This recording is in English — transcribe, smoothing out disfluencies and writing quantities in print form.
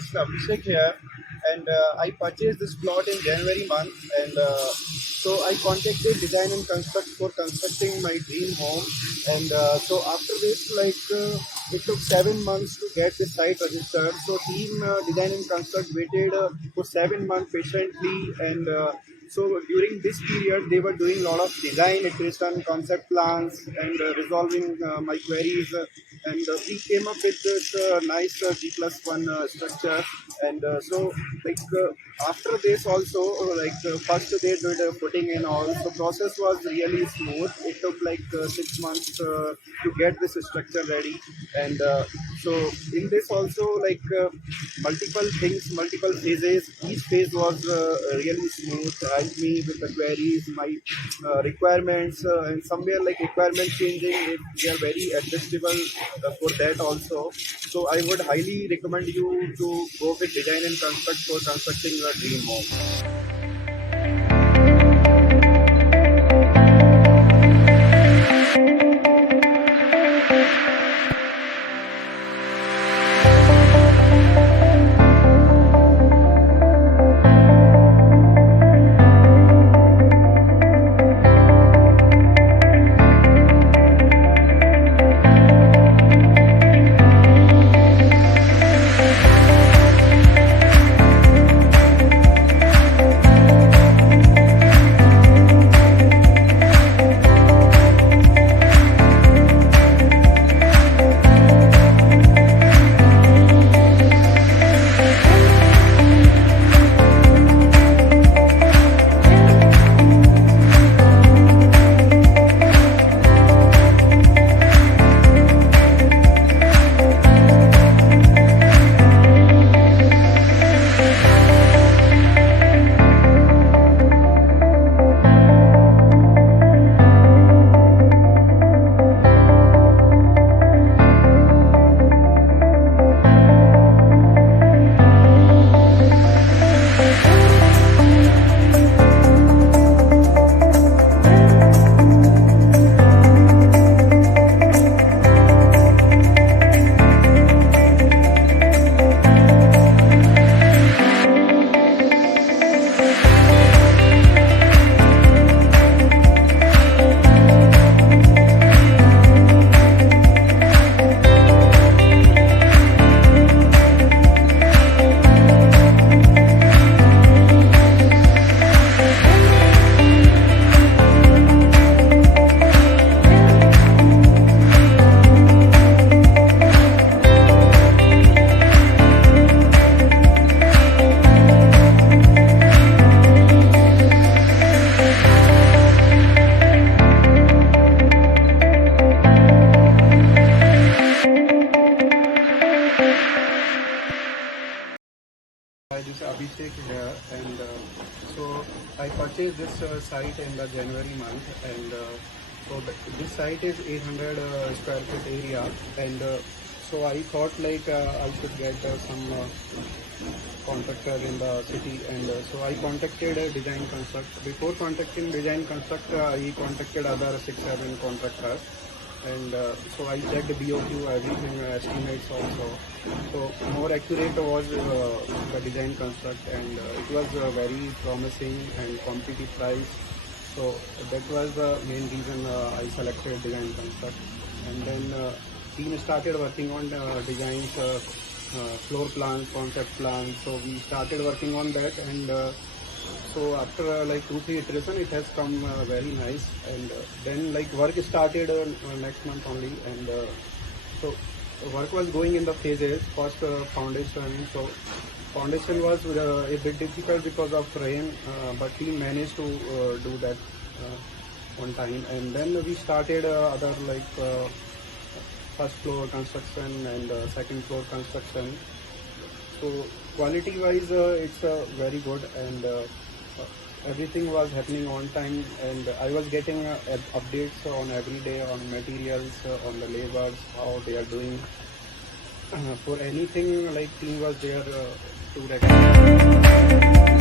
this is Abhishek here, and I purchased this plot in January month, and so I contacted Design and Construct for constructing my dream home, and so after this, it took 7 months to get the site registered. So team Design and Construct waited for 7 months patiently, and so during this period, they were doing a lot of design, iteration, concept plans, and resolving my queries. And we came up with this nice G+1 structure. And after this also, first they did putting in all. The process was really smooth. It took 6 months to get this structure ready. And so in this also multiple things, multiple phases. Each phase was really smooth. Helped me with the queries, my requirements, and somewhere like requirement changing. They are very adjustable for that also. So I would highly recommend you to go with Design and Construct for constructing your dream home. Hi, this is Abhishek here, and so I purchased this site in the January month, and this site is 800 square foot area, and so I thought I should get some contractor in the city, and so I contacted Design Construct. Before contacting Design Construct, I contacted other 6-7 contractors. And so I checked the BOQ, everything, estimates also. So more accurate was the Design Construct, and it was very promising and competitive price. So that was the main reason I selected Design Construct. And then team started working on designs, floor plans, concept plans. So we started working on that, and so after 2-3 iterations, it has come very nice, and then work started next month only, and so work was going in the phases. First foundation. So foundation was a bit difficult because of rain, but we managed to do that on time, and then we started other first floor construction and second floor construction. So quality wise it's very good, and everything was happening on time, and I was getting updates on every day on materials, on the labors, how they are doing. For anything, team was there to recommend.